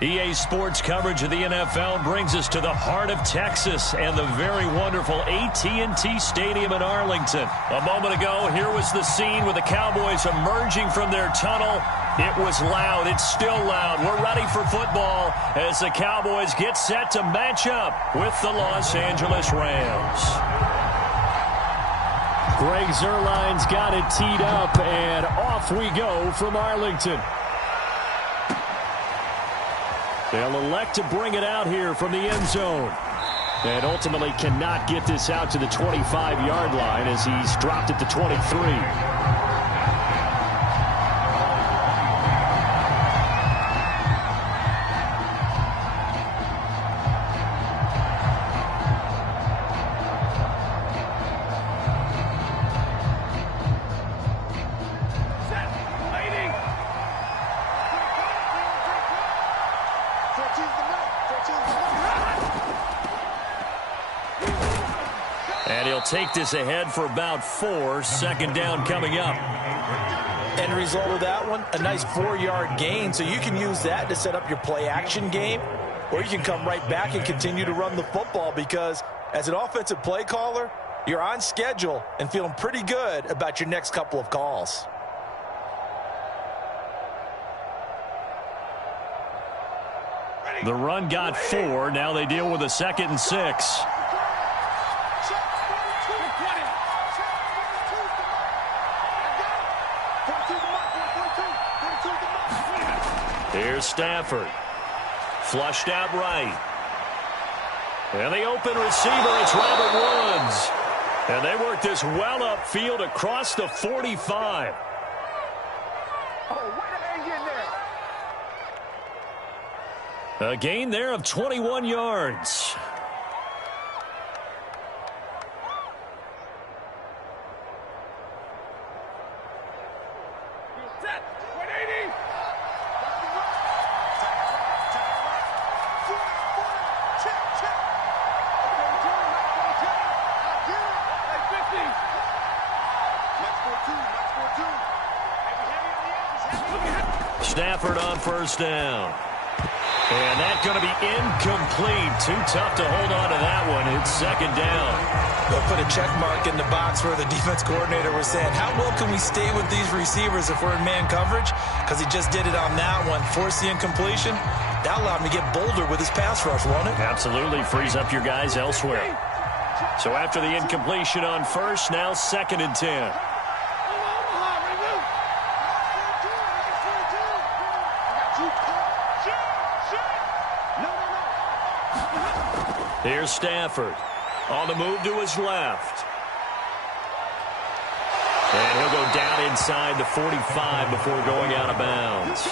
EA Sports coverage of the NFL brings us to the heart of Texas and the very wonderful AT&T Stadium in Arlington. A moment ago, here was the scene with the Cowboys emerging from their tunnel. It was loud. It's still loud. We're ready for football as the Cowboys get set to match up with the Los Angeles Rams. Greg Zuerlein's got it teed up, and off we go from Arlington. They'll elect to bring it out here from the end zone. And ultimately cannot get this out to the 25-yard line as he's dropped at the 23. And he'll take this ahead for about 4. Second down coming up. End result of that one, a nice 4-yard gain. So you can use that to set up your play-action game, or you can come right back and continue to run the football because as an offensive play caller, you're on schedule and feeling pretty good about your next couple of calls. The run got 4. Now they deal with a 2nd and 6. Here's Stafford. Flushed out right. And the open receiver, it's Robert Woods. And they work this well upfield across the 45. A gain there of 21 yards. Stafford on first down. And that's going to be incomplete. Too tough to hold on to that one. It's 2nd down. They'll put a check mark in the box where the defense coordinator was saying, how well can we stay with these receivers if we're in man coverage? Because he just did it on that one. Force the incompletion. That allowed him to get bolder with his pass rush, won't it? Absolutely. Frees up your guys elsewhere. So after the incompletion on first, now 2nd and 10. Here's Stafford on the move to his left. And he'll go down inside the 45 before going out of bounds.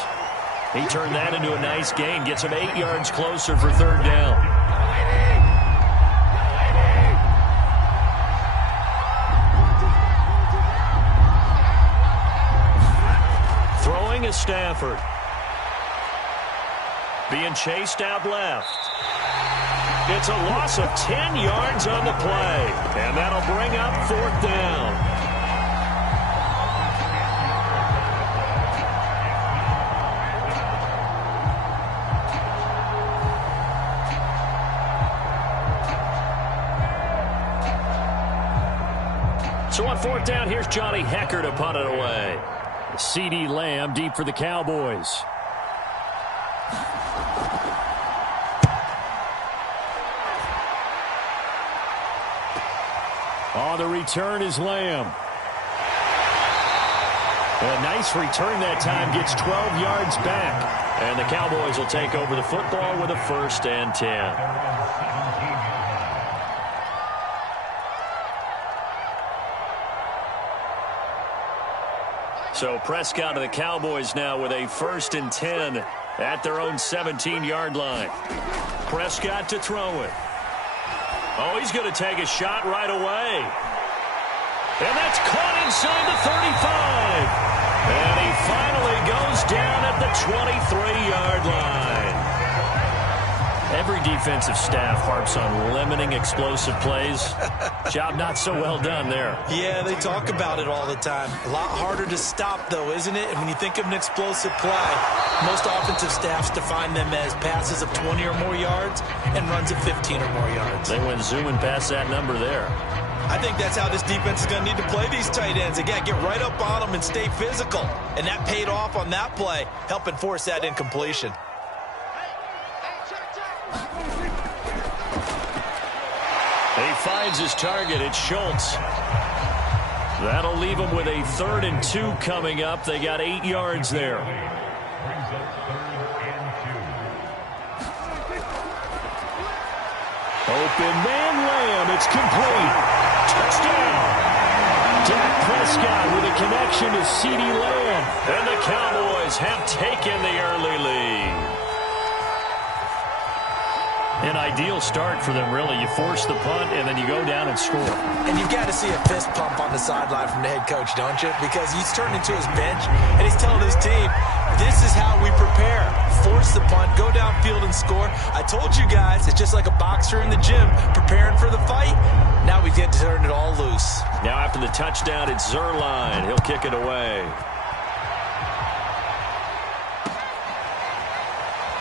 He turned that into a nice gain, gets him 8 yards closer for 3rd down. Throwing is Stafford. Being chased out left. It's a loss of 10 yards on the play. And that'll bring up 4th down. So on 4th down, here's Johnny Hecker to punt it away. CeeDee Lamb deep for the Cowboys. On the return is Lamb. A nice return that time, gets 12 yards back. And the Cowboys will take over the football with a 1st and 10. So Prescott to the Cowboys now with a 1st and 10 at their own 17-yard line. Prescott to throw it. Oh, he's going to take a shot right away. And that's caught inside the 35. And he finally goes down at the 23-yard line. Every defensive staff harps on limiting explosive plays. Job not so well done there. Yeah, they talk about it all the time. A lot harder to stop, though, isn't it? And when you think of an explosive play, most offensive staffs define them as passes of 20 or more yards and runs of 15 or more yards. They went zooming past that number there. I think that's how this defense is going to need to play these tight ends. Again, get right up on them and stay physical. And that paid off on that play, helping force that incompletion. He finds his target. It's Schultz. That'll leave him with a 3rd and 2 coming up. They got 8 yards there. Open man Lamb. It's complete. Touchdown. Dak Prescott with a connection to CeeDee Lamb. And the Cowboys have taken the early lead. An ideal start for them, really. You force the punt, and then you go down and score. And you've got to see a fist pump on the sideline from the head coach, don't you? Because he's turned into his bench, and he's telling his team, this is how we prepare. Force the punt, go downfield and score. I told you guys, it's just like a boxer in the gym preparing for the fight. Now we get to turn it all loose. Now after the touchdown, it's Zerline. He'll kick it away.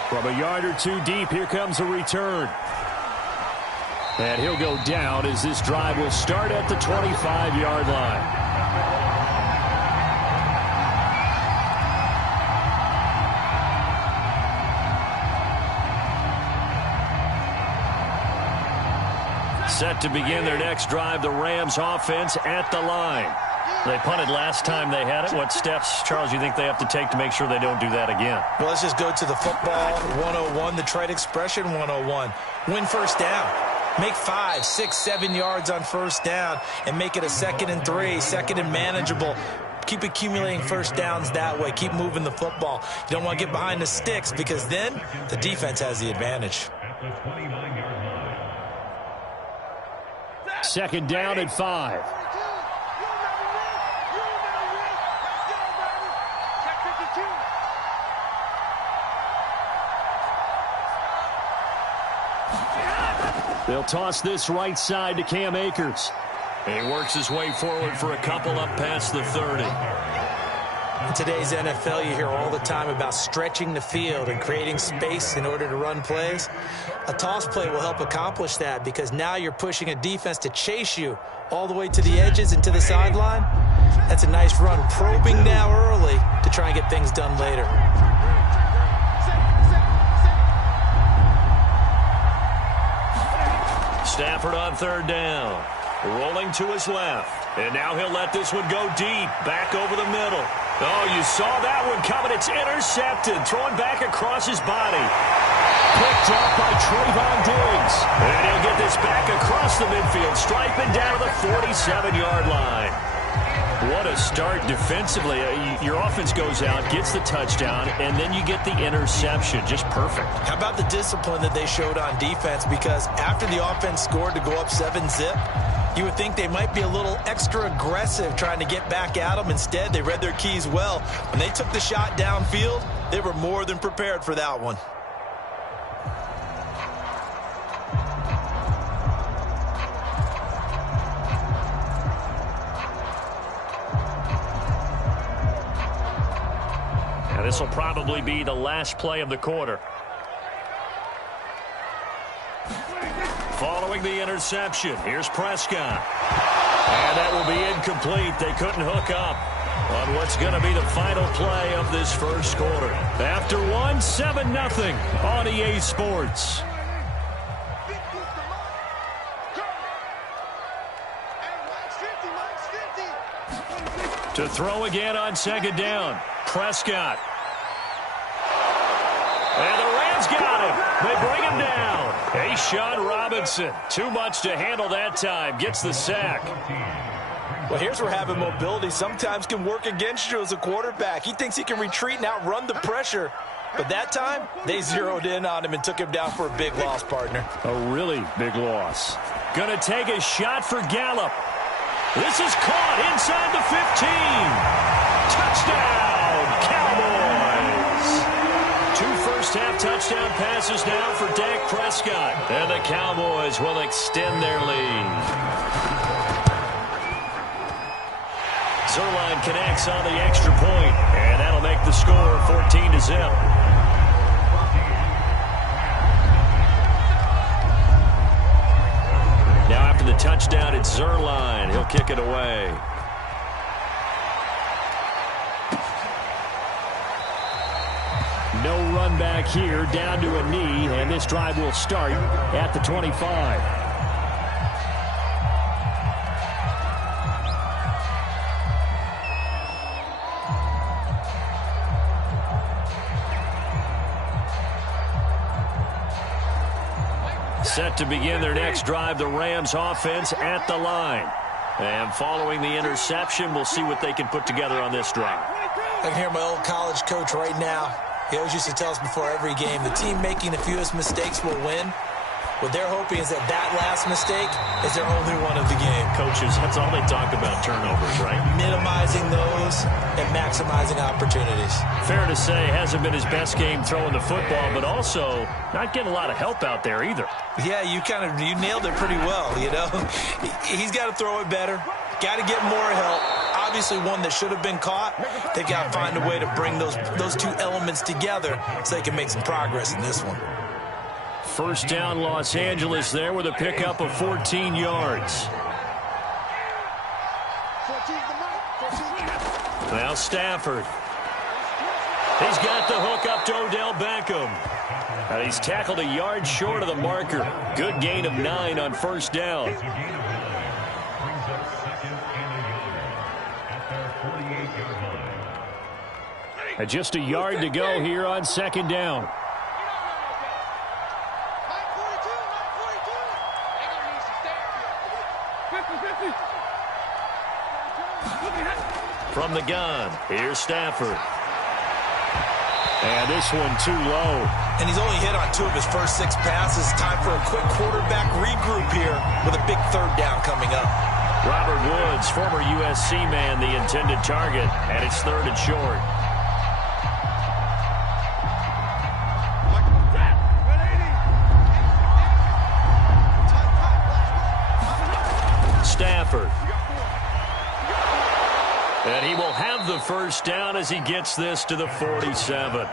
From a yard or 2 deep, here comes a return. And he'll go down as this drive will start at the 25-yard line. Set to begin their next drive, the Rams offense at the line. They punted last time they had it. What steps, Charles, you think they have to take to make sure they don't do that again? Well, let's just go to the football 101, the trade expression 101. Win first down. Make 5, 6, 7 yards on first down and make it a 2nd and 3, 2nd and manageable. Keep accumulating first downs that way. Keep moving the football. You don't want to get behind the sticks because then the defense has the advantage. 2nd down and 5. They'll toss this right side to Cam Akers. He works his way forward for a couple up past the 30. In today's NFL, you hear all the time about stretching the field and creating space in order to run plays. A toss play will help accomplish that because now you're pushing a defense to chase you all the way to the edges and to the sideline. That's a nice run, probing now early to try and get things done later. Stafford on 3rd down. Rolling to his left. And now he'll let this one go deep. Back over the middle. Oh, you saw that one coming. It's intercepted. Throwing back across his body. Picked up by Trayvon Diggs. And he'll get this back across the midfield. Striping down to the 47-yard line. What a start defensively. Your offense goes out, gets the touchdown, and then you get the interception. Just perfect. How about the discipline that they showed on defense? Because after the offense scored to go up 7-zip, you would think they might be a little extra aggressive trying to get back at them. Instead, they read their keys well. When they took the shot downfield, they were more than prepared for that one. This will probably be the last play of the quarter. Following the interception, here's Prescott. And that will be incomplete. They couldn't hook up on what's going to be the final play of this first quarter. After 7-0 on EA Sports. To throw again on 2nd down. Prescott. And the Rams got him. They bring him down. A'Shawn Robinson. Too much to handle that time. Gets the sack. Well, here's where having mobility sometimes can work against you as a quarterback. He thinks he can retreat and outrun the pressure. But that time, they zeroed in on him and took him down for a big loss, partner. A really big loss. Gonna take a shot for Gallup. This is caught inside the 15. Touchdown, Cowboys. 2 first-half touchdown passes now for Dak Prescott. Prescott. And the Cowboys will extend their lead. Zuerlein connects on the extra point, and that'll make the score 14-0. Now after the touchdown, it's Zuerlein. He'll kick it away. No run back here, down to a knee, and this drive will start at the 25. Set to begin their next drive, the Rams offense at the line. And following the interception, we'll see what they can put together on this drive. I can hear my old college coach right now. He always used to tell us before every game, the team making the fewest mistakes will win. What they're hoping is that last mistake is their only one of the game. Coaches, that's all they talk about, turnovers, right? Minimizing those and maximizing opportunities. Fair to say, hasn't been his best game throwing the football, but also not getting a lot of help out there either. Yeah, you nailed it pretty well, you know. He's got to throw it better. Got to get more help. Obviously one that should have been caught. They got to find a way to bring those two elements together so they can make some progress in this one. First down, Los Angeles there with a pickup of 14 yards. Now Stafford. He's got the hook up to Odell Beckham. And he's tackled a yard short of the marker. Good gain of 9 on first down. And just a yard to go here on second down. From the gun, here's Stafford. And this one too low. And he's only hit on 2 of his first 6 passes. Time for a quick quarterback regroup here with a big third down coming up. Robert Woods, former USC man, the intended target, and it's 3rd and short. Stafford. And he will have the first down as he gets this to the 47.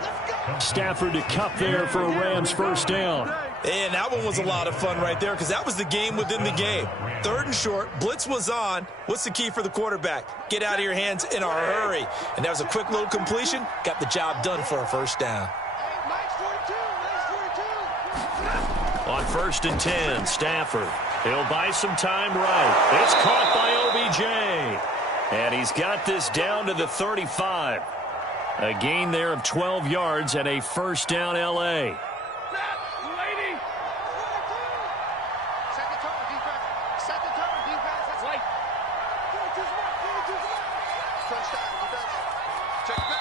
Stafford to cup there for a Rams first down. And that one was a lot of fun right there because that was the game within the game. 3rd and short, blitz was on. What's the key for the quarterback? Get out of your hands in a hurry. And that was a quick little completion. Got the job done for a first down. On 1st and 10, Stafford. He'll buy some time right. It's caught by OBJ. And he's got this down to the 35. A gain there of 12 yards and a first down L.A.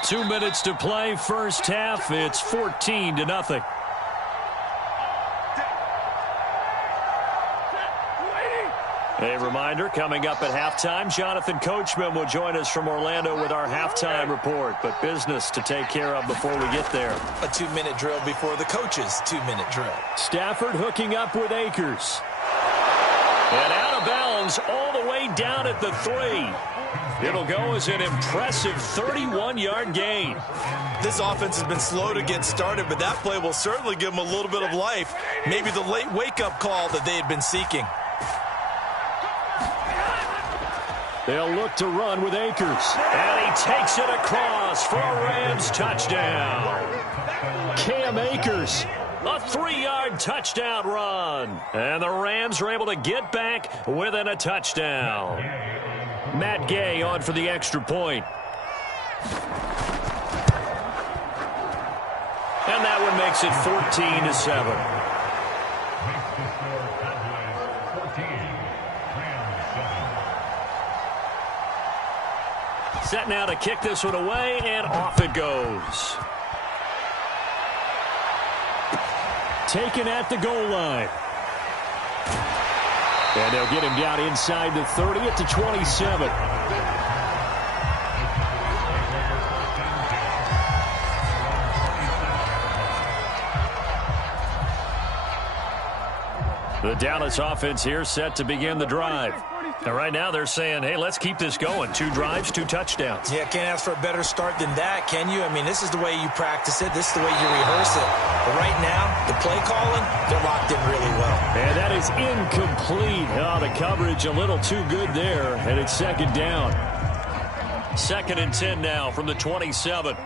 Two minutes to play, first half. It's 14-0. A reminder, coming up at halftime, Jonathan Coachman will join us from Orlando with our halftime report. But business to take care of before we get there. A 2-minute drill before the coach's 2-minute drill. Stafford hooking up with Akers. And out of bounds all the way down at the 3. It'll go as an impressive 31-yard gain. This offense has been slow to get started, but that play will certainly give them a little bit of life. Maybe the late wake-up call that they had been seeking. They'll look to run with Akers. And he takes it across for a Rams touchdown. Cam Akers, a 3-yard touchdown run. And the Rams are able to get back within a touchdown. Matt Gay on for the extra point. And that one makes it 14-7. Set now to kick this one away, and off it goes. Taken at the goal line. And they'll get him down inside the 30 at the 27. The Dallas offense here set to begin the drive. And right now they're saying, hey, let's keep this going. 2 drives, 2 touchdowns. Yeah, can't ask for a better start than that, can you? I mean, this is the way you practice it. This is the way you rehearse it. But right now, the play calling, they're locked in really well. And that is incomplete. Oh, the coverage a little too good there, and it's second down. 2nd and 10 now from the 27.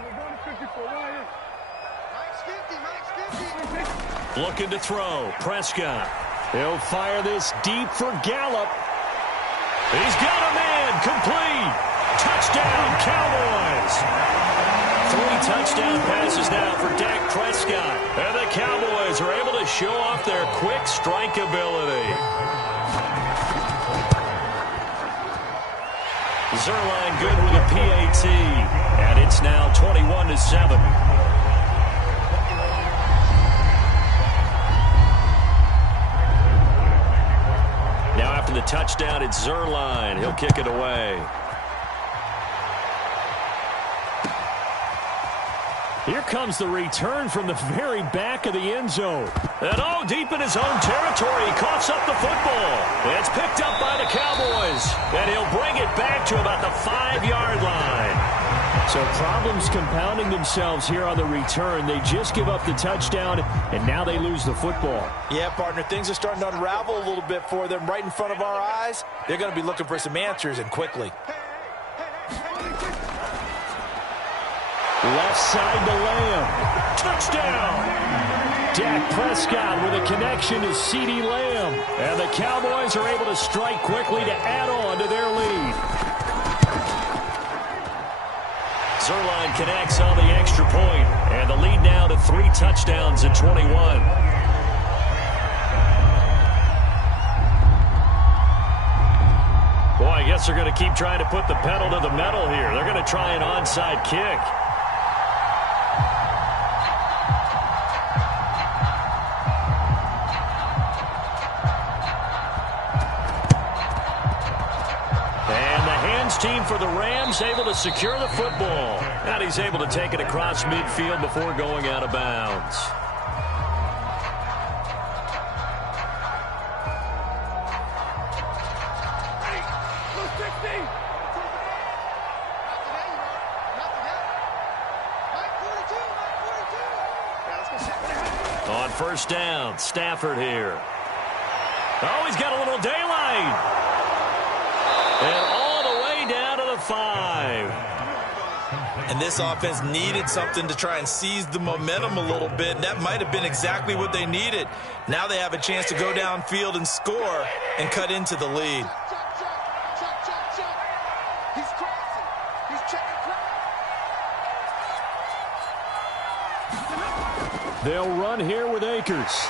Looking to throw. Prescott. He'll fire this deep for Gallup. He's got a man. Complete. Touchdown, Cowboys. 3 touchdown passes now for Dak Prescott. And the Cowboys are able to show off their quick strike ability. Zerline good with a PAT. And it's now 21-7. Now after the touchdown, it's Zerline. He'll kick it away. Here comes the return from the very back of the end zone. And deep in his own territory, he coughs up the football. It's picked up by the Cowboys. And he'll bring it back to about the 5-yard line. So problems compounding themselves here on the return. They just give up the touchdown, and now they lose the football. Yeah, partner, things are starting to unravel a little bit for them right in front of our eyes. They're going to be looking for some answers, and quickly. Left side to Lamb. Touchdown! Dak Prescott with a connection to CeeDee Lamb. And the Cowboys are able to strike quickly to add on to their lead. Zerline connects on the extra point, and the lead now to 3 touchdowns at 21. Boy, I guess they're going to keep trying to put the pedal to the metal here. They're going to try an onside kick. Team for the Rams able to secure the football. And he's able to take it across midfield before going out of bounds. On first down, Stafford here. Oh, he's got a little daylight. And all the way down to the 5. And this offense needed something to try and seize the momentum a little bit, and that might have been exactly what they needed. Now they have a chance to go downfield and score and cut into the lead. They'll run here with Akers.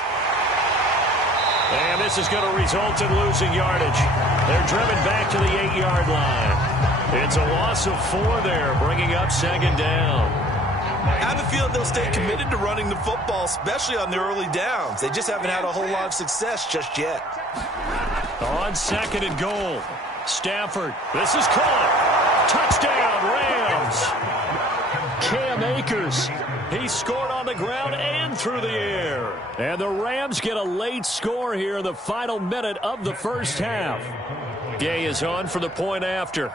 And this is going to result in losing yardage. They're driven back to the 8-yard line. It's a loss of 4 there, bringing up second down. I have a feeling they'll stay committed to running the football, especially on the early downs. They just haven't had a whole lot of success just yet. On second and goal, Stafford. This is caught. Touchdown, Rams. Cam Akers. He scored on the ground and through the air. And the Rams get a late score here in the final minute of the first half. Gay is on for the point after.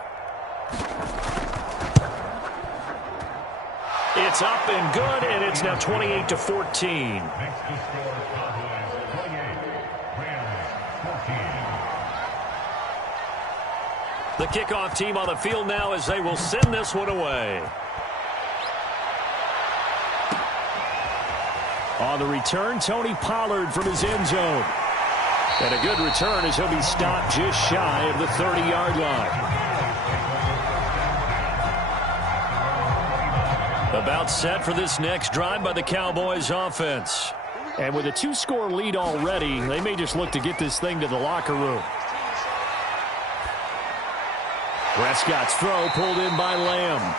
It's up and good, and it's now 28-14. The kickoff team on the field now as they will send this one away. On the return, Tony Pollard from his end zone. And a good return as he'll be stopped just shy of the 30-yard line. About set for this next drive by the Cowboys offense. And with a 2-score lead already, they may just look to get this thing to the locker room. Prescott's throw pulled in by Lamb.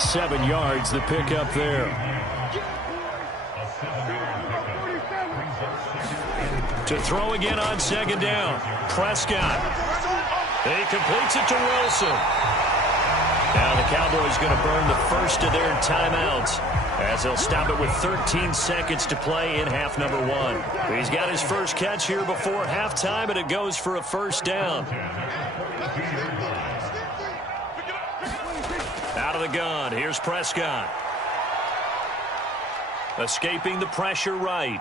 7 yards, the pickup there. To throw again on second down. Prescott. He completes it to Wilson. Now the Cowboys going to burn the first of their timeouts as they'll stop it with 13 seconds to play in half number 1. He's got his first catch here before halftime, and it goes for a first down. Out of the gun, here's Prescott. Escaping the pressure right.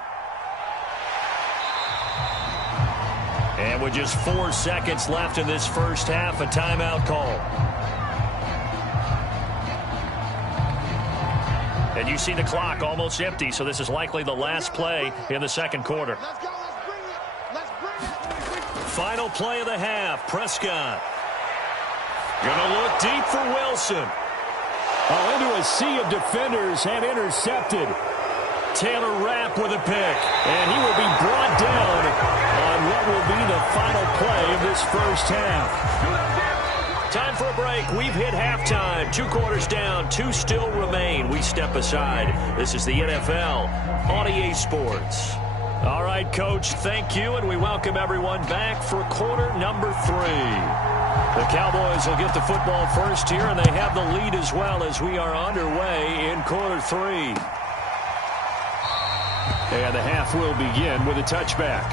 And with just 4 seconds left in this first half, a timeout call. And you see the clock almost empty, so this is likely the last play in the second quarter. Final play of the half, Prescott. Gonna look deep for Wilson. Oh, into a sea of defenders and intercepted. Taylor Rapp with a pick, and he will be brought down on what will be the final play of this first half. Time for a break. We've hit halftime. 2 quarters down, 2 still remain. We step aside. This is the NFL on EA Sports. All right, Coach, thank you, and we welcome everyone back for quarter number 3. The Cowboys will get the football first here, and they have the lead as well as we are underway in quarter 3. And the half will begin with a touchback.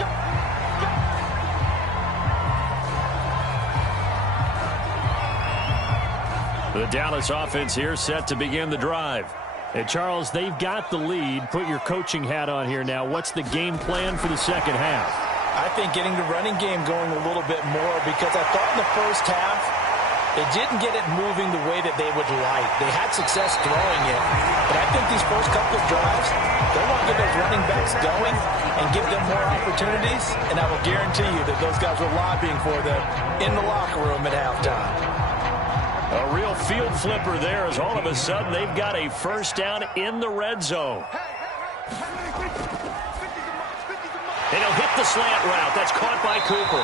The Dallas offense here set to begin the drive. And Charles, they've got the lead. Put your coaching hat on here now. What's the game plan for the second half? I think getting the running game going a little bit more, because I thought in the first half they didn't get it moving the way that they would like. They had success throwing it, but I think these first couple of drives, they want to get those running backs going and give them more opportunities, and I will guarantee you that those guys were lobbying for them in the locker room at halftime. A real field flipper there, as all of a sudden they've got a first down in the red zone. And he'll hit the slant route. That's caught by Cooper.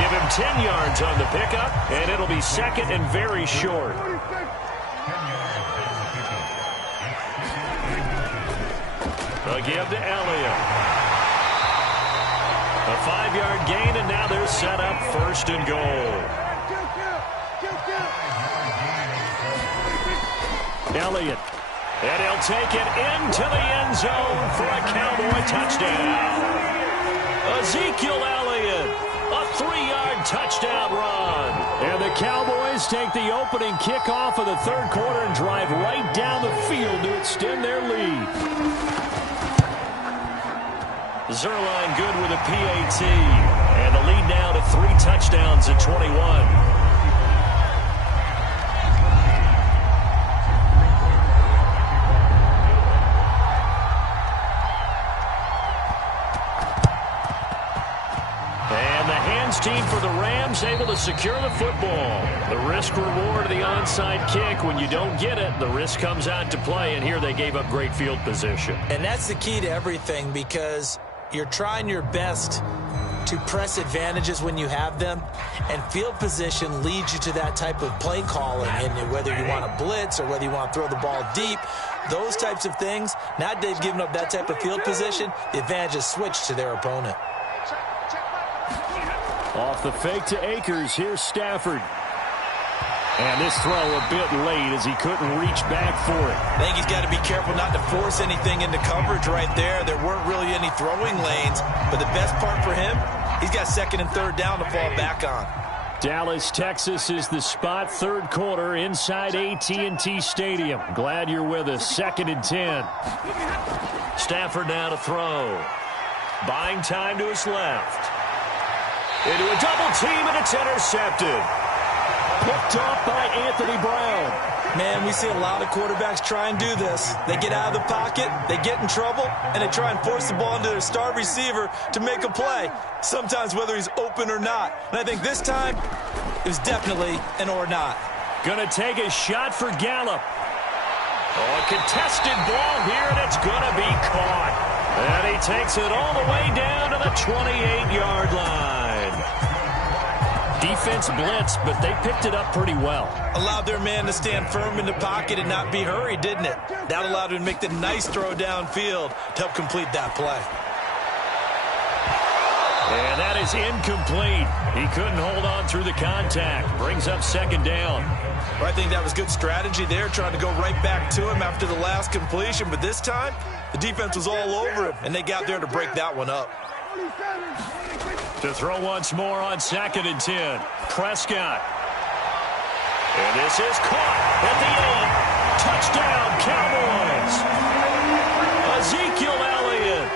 Give him 10 yards on the pickup, and it'll be second and very short. A give to Elliott. A 5-yard gain, and now they're set up first and goal. Elliott. And he'll take it into the end zone for a Cowboy touchdown. Ezekiel Elliott, a 3-yard touchdown run. And the Cowboys take the opening kickoff of the third quarter and drive right down the field to extend their lead. Zerline good with a PAT. And the lead now to 3 touchdowns at 21. Team for the Rams able to secure the football. The risk reward of the onside kick. When you don't get it, the risk comes out to play, and here they gave up great field position. And that's the key to everything, because you're trying your best to press advantages when you have them, and field position leads you to that type of play calling. And whether you want to blitz or whether you want to throw the ball deep, those types of things, now they've given up that type of field position, the advantage is switched to their opponent. Off the fake to Akers, here's Stafford. And this throw a bit late as he couldn't reach back for it. I think he's got to be careful not to force anything into coverage right there. There weren't really any throwing lanes, but the best part for him, he's got second and third down to fall back on. Dallas, Texas is the spot, third quarter inside AT&T Stadium. Glad you're with us. 2nd and 10. Stafford now to throw. Buying time to his left. Into a double team, and it's intercepted. Picked off by Anthony Brown. Man, we see a lot of quarterbacks try and do this. They get out of the pocket, they get in trouble, and they try and force the ball into their star receiver to make a play, sometimes whether he's open or not. And I think this time, it was definitely an or not. Going to take a shot for Gallup. Oh, a contested ball here, and it's going to be caught. And he takes it all the way down to the 28-yard line. Defense blitzed, but they picked it up pretty well. Allowed their man to stand firm in the pocket and not be hurried, didn't it? That allowed him to make the nice throw downfield to help complete that play. And that is incomplete. He couldn't hold on through the contact. Brings up second down. Well, I think that was good strategy there, trying to go right back to him after the last completion. But this time, the defense was all over him, and they got there to break that one up. To throw once more on 2nd and 10. Prescott. And this is caught at the 8. Touchdown, Cowboys. Ezekiel Elliott.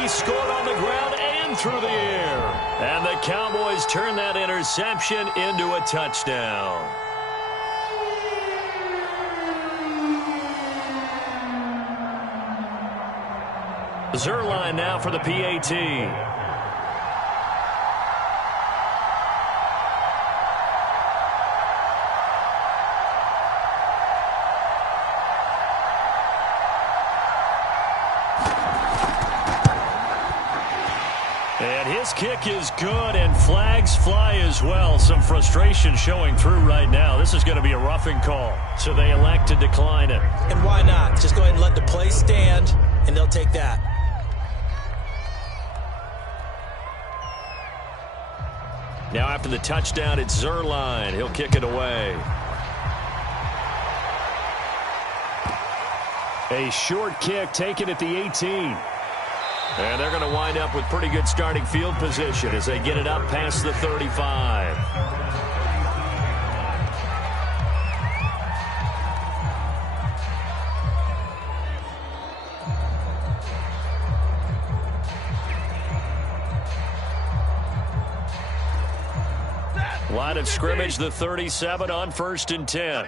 He scored on the ground and through the air. And the Cowboys turn that interception into a touchdown. Zerline now for the PAT. And his kick is good, and flags fly as well. Some frustration showing through right now. This is going to be a roughing call, so they elect to decline it. And why not? Just go ahead and let the play stand, and they'll take that. Now after the touchdown, it's Zerline. He'll kick it away. A short kick taken at the 18. And they're going to wind up with pretty good starting field position as they get it up past the 35. Line of scrimmage, the 37 on 1st and 10.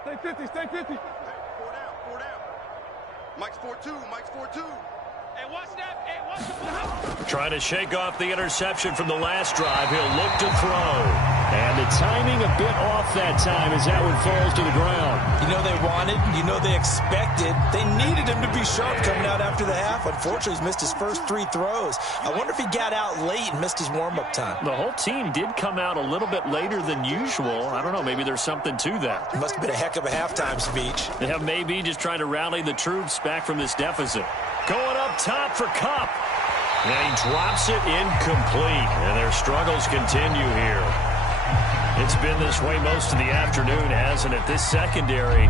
Stay 50, stay 50. 4 down. Mike's 4-2, Mike's 4-2. Hey, watch that. Hey, watch the ball. Trying to shake off the interception from the last drive. He'll look to throw. And the timing a bit off that time as that one falls to the ground. You know they wanted, you know they expected. They needed him to be sharp coming out after the half. Unfortunately, he's missed his first 3 throws. I wonder if he got out late and missed his warm-up time. The whole team did come out a little bit later than usual. I don't know, maybe there's something to that. It must have been a heck of a halftime speech. Yeah, maybe just trying to rally the troops back from this deficit. Going up top for Kupp. And he drops it incomplete. And their struggles continue here. It's been this way most of the afternoon, hasn't it? This secondary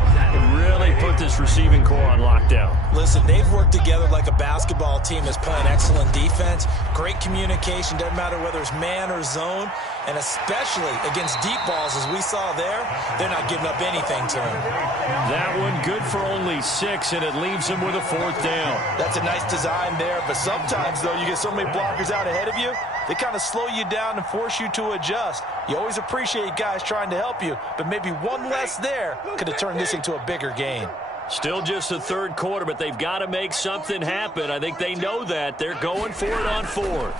really put this receiving core on lockdown. Listen, they've worked together like a basketball team that's playing excellent defense. Great communication, doesn't matter whether it's man or zone. And especially against deep balls, as we saw there, they're not giving up anything to him. That one good for only 6, and it leaves him with a 4th down. That's a nice design there, but sometimes, though, you get so many blockers out ahead of you, they kind of slow you down and force you to adjust. You always appreciate guys trying to help you, but maybe one less there could have turned this into a bigger gain. Still just the 3rd quarter, but they've got to make something happen. I think they know that. They're going for it on 4th.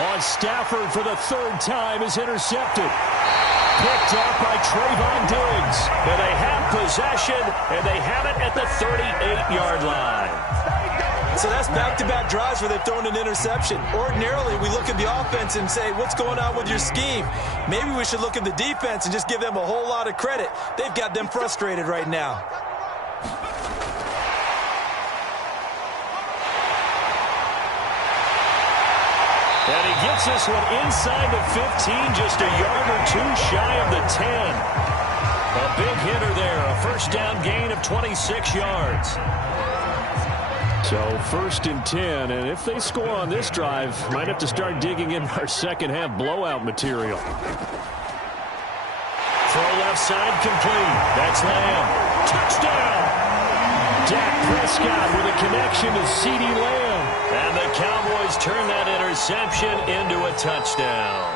On Stafford for the 3rd time is intercepted. Picked up by Trayvon Diggs. And they have possession, and they have it at the 38-yard line. So that's back-to-back drives where they've thrown an interception. Ordinarily, we look at the offense and say, what's going on with your scheme? Maybe we should look at the defense and just give them a whole lot of credit. They've got them frustrated right now. And he gets this one inside the 15, just a yard or 2 shy of the 10. A big hitter there, a 1st down gain of 26 yards. So 1st and 10, and if they score on this drive, might have to start digging in our second half blowout material. Throw left side complete. That's Lamb. Touchdown! Dak Prescott with a connection to CeeDee Lamb. And the Cowboys turn that interception into a touchdown.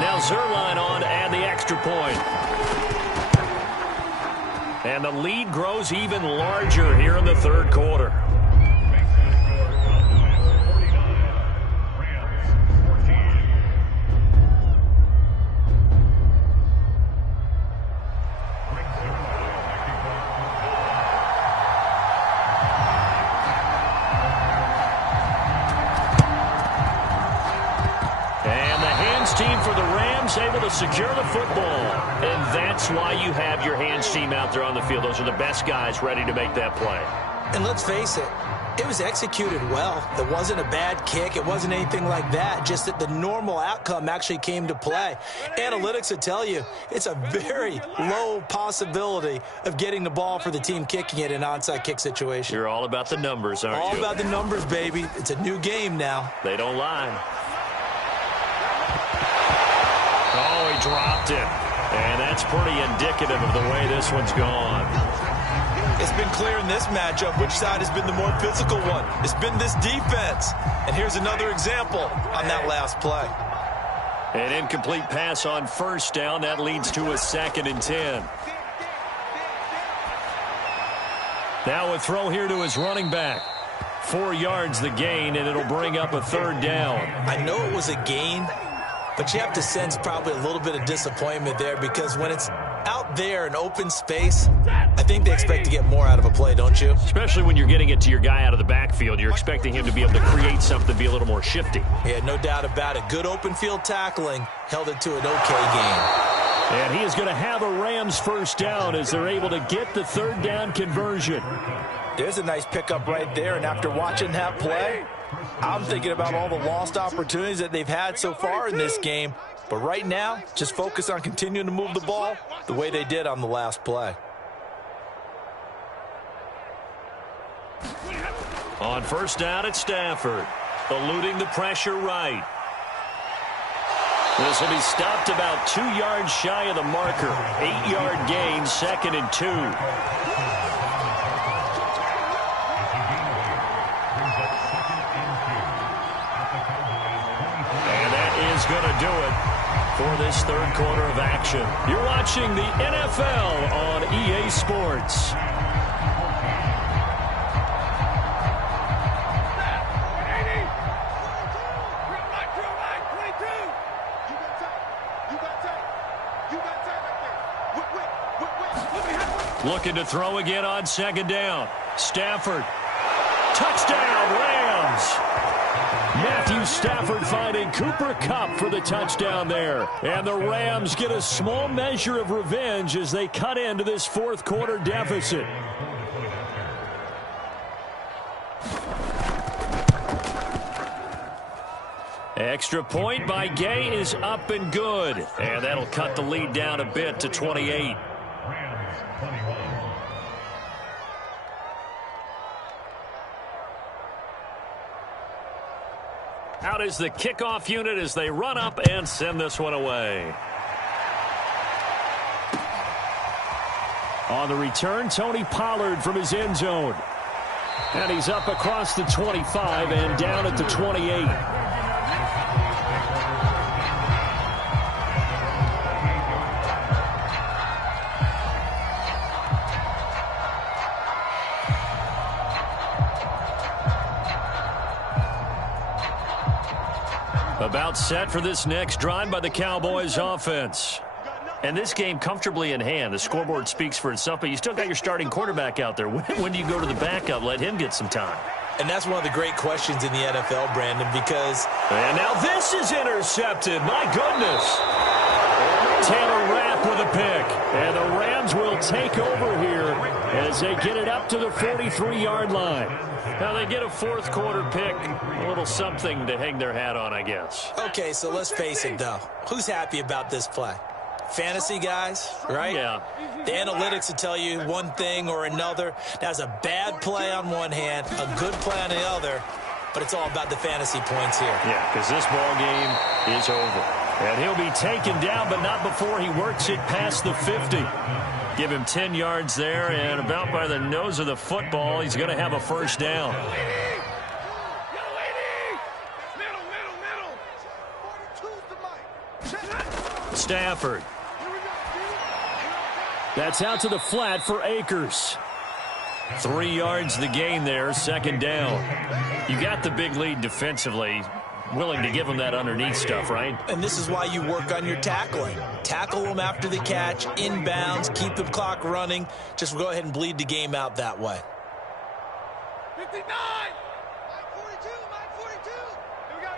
Now Zerline on to add the extra point. And the lead grows even larger here in the 3rd quarter. Team for the Rams able to secure the football. And that's why you have your hands team out there on the field. Those are the best guys ready to make that play. And let's face it, it was executed well. It wasn't a bad kick. It wasn't anything like that. Just that the normal outcome actually came to play. Analytics would tell you it's a very low possibility of getting the ball for the team kicking it in an onside kick situation. You're all about the numbers, aren't you? All about the numbers, baby. It's a new game now. They don't lie. Oh, he dropped it. And that's pretty indicative of the way this one's gone. It's been clear in this matchup which side has been the more physical one. It's been this defense. And here's another example on that last play. An incomplete pass on first down. That leads to a 2nd and 10. Now a throw here to his running back. 4 yards the gain, and it'll bring up a 3rd down. I know it was a gain, but you have to sense probably a little bit of disappointment there because when it's out there in open space, I think they expect to get more out of a play, don't you? Especially when you're getting it to your guy out of the backfield. You're expecting him to be able to create something, be a little more shifty. Yeah, no doubt about it. Good open field tackling held it to an okay game. And he is going to have a Rams 1st down as they're able to get the 3rd down conversion. There's a nice pickup right there, and after watching that play, I'm thinking about all the lost opportunities that they've had so far in this game. But right now, just focus on continuing to move the ball the way they did on the last play. On 1st down at Stafford, eluding the pressure right. This will be stopped about 2 yards shy of the marker. 8-yard gain, 2nd and 2. And that is going to do it for this 3rd quarter of action. You're watching the NFL on EA Sports. Looking to throw again on 2nd down. Stafford. Touchdown, Rams. Matthew Stafford finding Cooper Kupp for the touchdown there. And the Rams get a small measure of revenge as they cut into this 4th quarter deficit. Extra point by Gay is up and good. And that'll cut the lead down a bit to 28. Out is the kickoff unit as they run up and send this one away. On the return, Tony Pollard from his end zone. And he's up across the 25 and down at the 28. About set for this next drive by the Cowboys offense. And this game comfortably in hand. The scoreboard speaks for itself, but you still got your starting quarterback out there. When do you go to the backup? Let him get some time. And that's one of the great questions in the NFL, Brandon, because... And now this is intercepted. My goodness. Taylor Rapp with a pick. And the Rams will take over here as they get it up to the 43-yard line. Now they get a 4th quarter pick. A little something to hang their hat on, I guess. Okay, so let's face it, though. Who's happy about this play? Fantasy guys, right? Yeah. The analytics will tell you one thing or another. That's a bad play on one hand, a good play on the other, but it's all about the fantasy points here. Yeah, because this ball game is over. And he'll be taken down, but not before he works it past the 50. Give him 10 yards there, and about by the nose of the football, he's going to have a 1st down. Stafford. That's out to the flat for Akers. 3 yards the gain there, 2nd down. You got the big lead defensively. Willing to give them that underneath stuff, right? And this is why you work on your tackling. Tackle them after the catch, inbounds, keep the clock running. Just go ahead and bleed the game out that way. 59! Mike 42, Mike 42! Here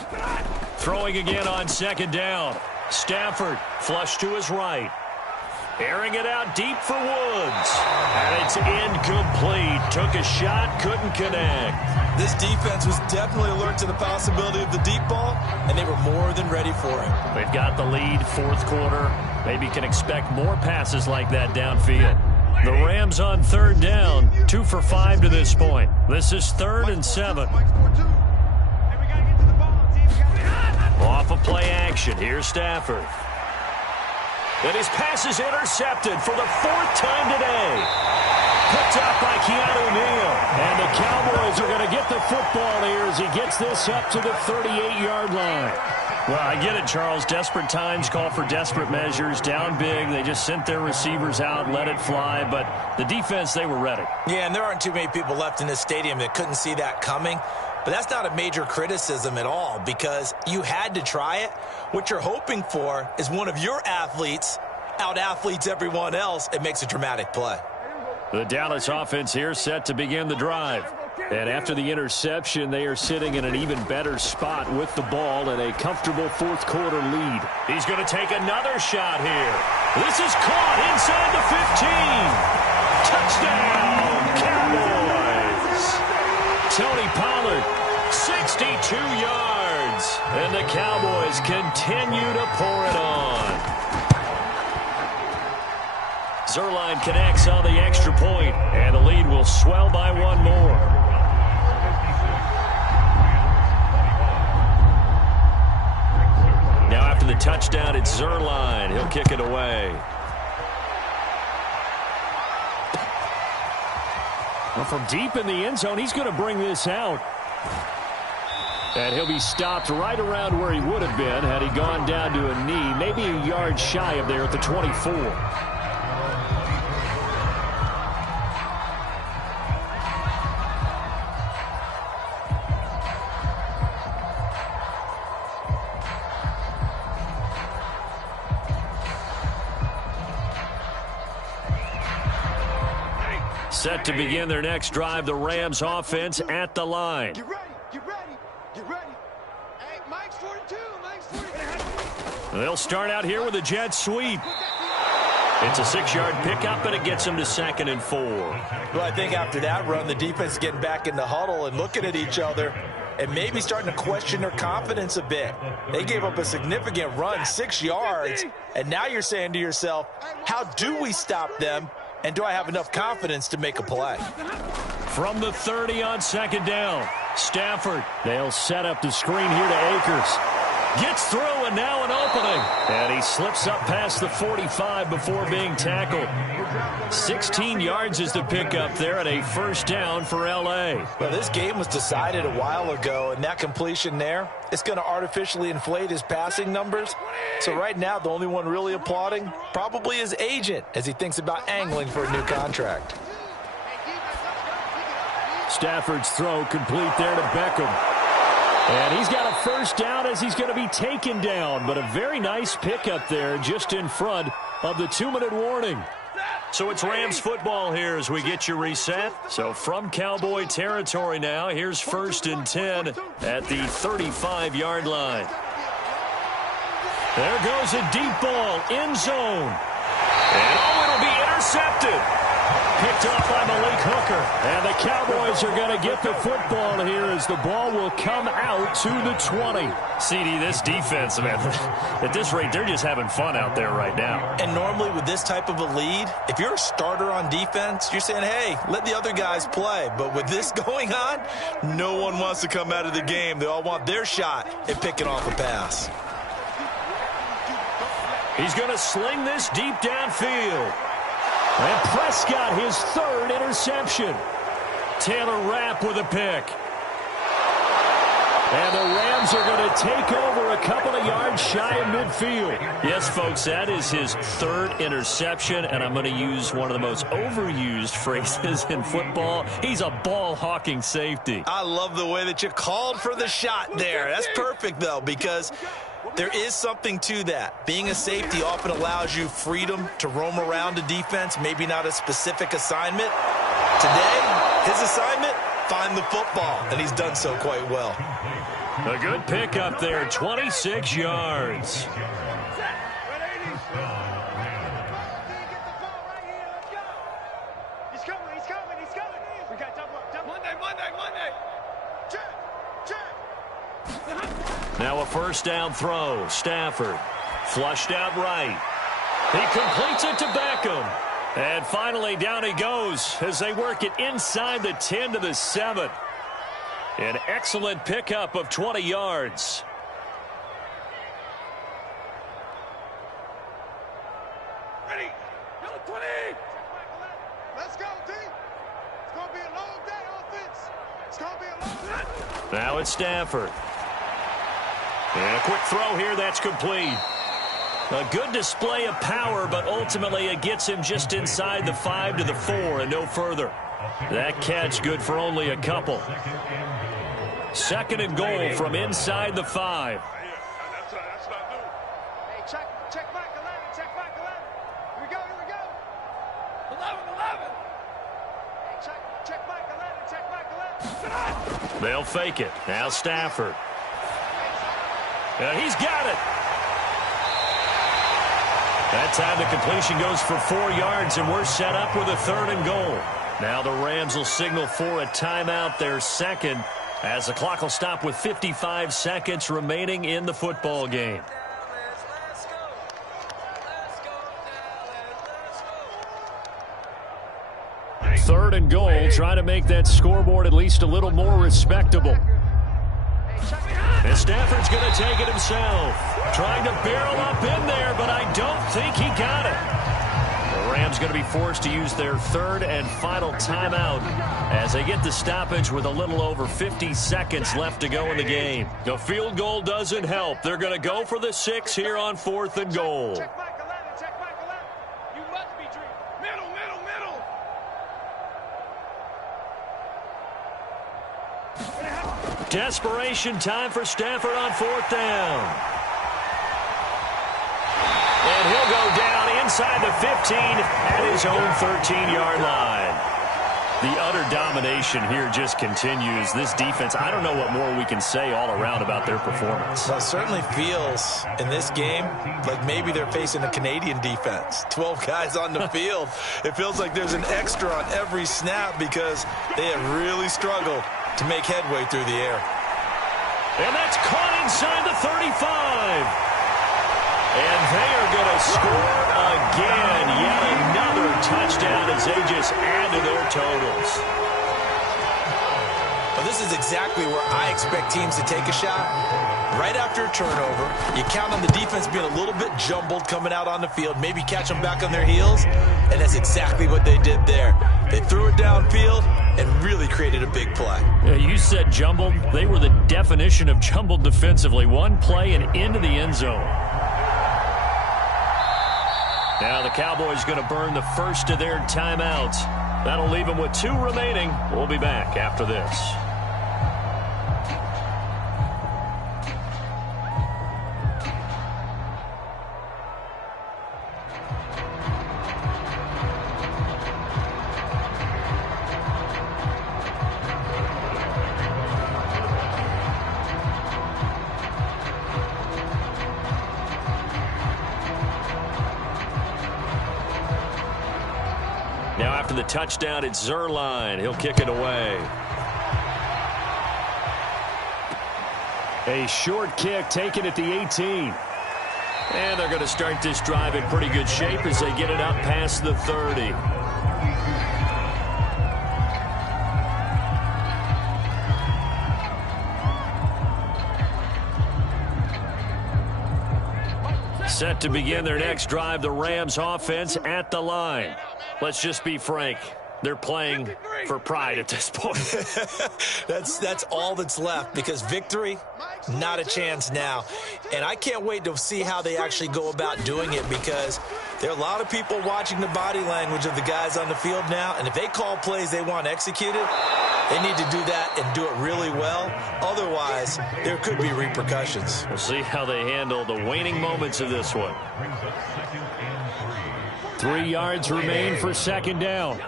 we go. Throwing again on 2nd down. Stafford flush to his right. Airing it out deep for Woods. And it's incomplete. Took a shot, couldn't connect. This defense was definitely alert to the possibility of the deep ball, and they were more than ready for it. They've got the lead, fourth quarter. Maybe can expect more passes like that downfield. The Rams on third down, 2 for 5 to this point. This is 3rd and 7. Off a play action. Here's Stafford. And his pass is intercepted for the 4th time today. Picked up by Keanu Neal. And the Cowboys are going to get the football here as he gets this up to the 38-yard line. Well, I get it, Charles. Desperate times call for desperate measures. Down big. They just sent their receivers out, let it fly. But the defense, they were ready. Yeah, and there aren't too many people left in this stadium that couldn't see that coming. But that's not a major criticism at all because you had to try it. What you're hoping for is one of your athletes out-athletes everyone else and makes a dramatic play. The Dallas offense here set to begin the drive. And after the interception, they are sitting in an even better spot with the ball and a comfortable fourth quarter lead. He's going to take another shot here. This is caught inside the 15. Touchdown, Cowboys. Tony Pollard, 62 yards. And the Cowboys continue to pour it on. Zerline connects on the extra point, and the lead will swell by one more. Now after the touchdown, it's Zerline. He'll kick it away. Well, from deep in the end zone, he's going to bring this out. And he'll be stopped right around where he would have been had he gone down to a knee, maybe a yard shy of there at the 24. Set to begin their next drive, the Rams offense at the line. Get ready, get ready, get ready. Hey, Mike's 42, Mike's 42. They'll start out here with a jet sweep. It's a 6-yard pickup, and it gets them to 2nd and 4. Well, I think after that run, the defense is getting back in the huddle and looking at each other and maybe starting to question their confidence a bit. They gave up a significant run, 6 yards, and now you're saying to yourself, how do we stop them? And do I have enough confidence to make a play? From the 30 on 2nd down, Stafford. They'll set up the screen here to Akers. Gets through and now an opening. And he slips up past the 45 before being tackled. 16 yards is the pickup there and a first down for L.A. Well, this game was decided a while ago, and that completion there, it's going to artificially inflate his passing numbers. So right now, the only one really applauding probably his agent as he thinks about angling for a new contract. Stafford's throw complete there to Beckham. And he's got a first down as he's going to be taken down. But a very nice pickup there just in front of the 2-minute warning. So it's Rams football here as we get you reset. So from Cowboy territory now, here's 1st and 10 at the 35-yard line. There goes a deep ball, end zone. And it'll be intercepted. Picked off by Malik Hooker. And the Cowboys are going to get the football here as the ball will come out to the 20. CD, this defense, man, at this rate, they're just having fun out there right now. And normally with this type of a lead, if you're a starter on defense, you're saying, hey, let the other guys play. But with this going on, no one wants to come out of the game. They all want their shot at picking off a pass. He's going to sling this deep downfield. And Prescott, his 3rd interception. Taylor Rapp with a pick. And the Rams are going to take over a couple of yards shy of midfield. Yes, folks, that is his 3rd interception, and I'm going to use one of the most overused phrases in football. He's a ball-hawking safety. I love the way that you called for the shot there. That's perfect, though, because there is something to that. Being a safety often allows you freedom to roam around a defense, maybe not a specific assignment. Today, his assignment, find the football, and he's done so quite well. A good pickup there, 26 yards. Now a first down throw. Stafford flushed out right. He completes it to Beckham. And finally down he goes as they work it inside the 10 to the 7. An excellent pickup of 20 yards. Ready? Go 20. Let's go, D. It's going to be a long day, offense. It's going to be a long day. Now it's Stafford. And a quick throw here that's complete. A good display of power, but ultimately it gets him just inside the 5 to the 4 and no further. That catch good for only a couple. Second and goal from inside the 5. That's what I do. Hey, check back 11. Check back 11. Here we go. 11. Hey, check back 11. Check back 11. They'll fake it. Now Stafford. He's got it. That time the completion goes for 4 yards, and we're set up with a third and goal. Now the Rams will signal for a timeout, their second, as the clock will stop with 55 seconds remaining in the football game. Third and goal, trying to make that scoreboard at least a little more respectable. And Stafford's going to take it himself. Trying to barrel up in there, but I don't think he got it. The Rams going to be forced to use their third and final timeout as they get the stoppage with a little over 50 seconds left to go in the game. The field goal doesn't help. They're going to go for the 6 here on 4th and goal. Check back 11. Check back 11. You must be dreaming. Middle. Desperation time for Stafford on 4th down. And he'll go down inside the 15 at his own 13-yard line. The utter domination here just continues. This defense, I don't know what more we can say all around about their performance. Well, it certainly feels in this game like maybe they're facing a Canadian defense. 12 guys on the field. It feels like there's an extra on every snap because they have really struggled to make headway through the air. And that's caught inside the 35. And they are going to score again. Yet another touchdown as they just add to their totals. Well, this is exactly where I expect teams to take a shot. Right after a turnover, you count on the defense being a little bit jumbled coming out on the field, maybe catch them back on their heels, and that's exactly what they did there. They threw it downfield and really created a big play. Yeah, you said jumbled. They were the definition of jumbled defensively. One play and into the end zone. Now the Cowboys going to burn the first of their timeouts. That'll leave them with 2 remaining. We'll be back after this. After the touchdown, it's Zerline. He'll kick it away. A short kick taken at the 18. And they're going to start this drive in pretty good shape as they get it up past the 30. Set to begin their next drive, the Rams offense at the line. Let's just be frank. They're playing for pride at this point. That's all that's left because victory, not a chance now. And I can't wait to see how they actually go about doing it because there are a lot of people watching the body language of the guys on the field now. And if they call plays they want executed, they need to do that and do it really well. Otherwise, there could be repercussions. We'll see how they handle the waning moments of this one. 3 yards remain for second down.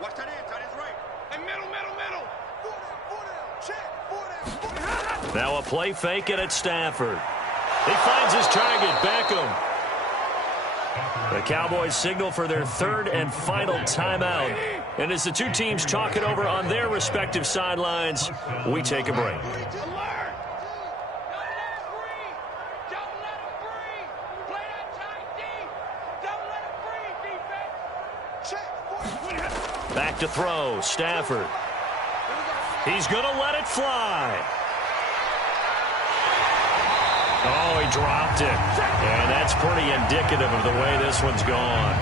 Watch that end. Tight end's right. And middle. Check. Now a play fake it at Stafford. He finds his target, Beckham. The Cowboys signal for their third and final timeout. And as the two teams talk it over on their respective sidelines, we take a break. Back to throw, Stafford. He's going to let it fly. Oh, he dropped it. And that's pretty indicative of the way this one's gone.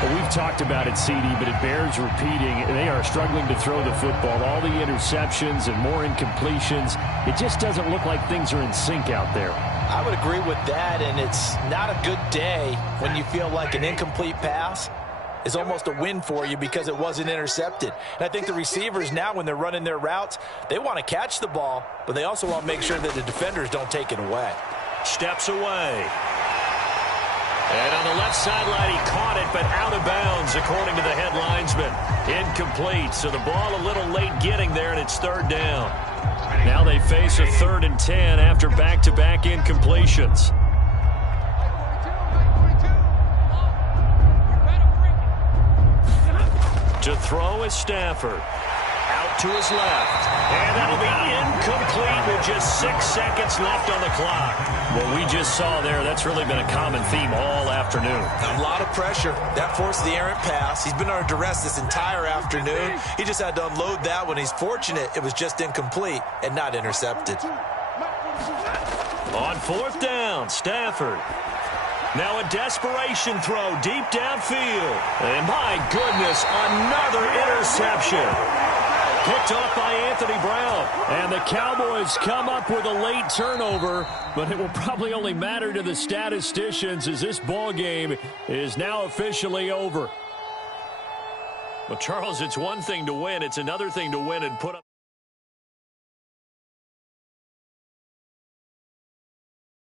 Well, we've talked about it, CD, but it bears repeating. They are struggling to throw the football. All the interceptions and more incompletions. It just doesn't look like things are in sync out there. I would agree with that, and it's not a good day when you feel like an incomplete pass is almost a win for you because it wasn't intercepted. And I think the receivers now, when they're running their routes, they want to catch the ball, but they also want to make sure that the defenders don't take it away. Steps away. And on the left sideline, he caught it, but out of bounds, according to the head linesman. Incomplete, so the ball a little late getting there, and it's third down. Now they face a 3rd and 10 after back-to-back incompletions. To throw is Stafford. Out to his left. And that'll be incomplete with just 6 seconds left on the clock. What we just saw there, that's really been a common theme all afternoon. A lot of pressure. That forced the errant pass. He's been under duress this entire afternoon. He just had to unload that one. He's fortunate it was just incomplete and not intercepted. On 4th down, Stafford. Now a desperation throw deep downfield. And my goodness, another interception. Picked off by Anthony Brown. And the Cowboys come up with a late turnover, but it will probably only matter to the statisticians as this ball game is now officially over. Well, Charles, it's one thing to win. It's another thing to win and put up.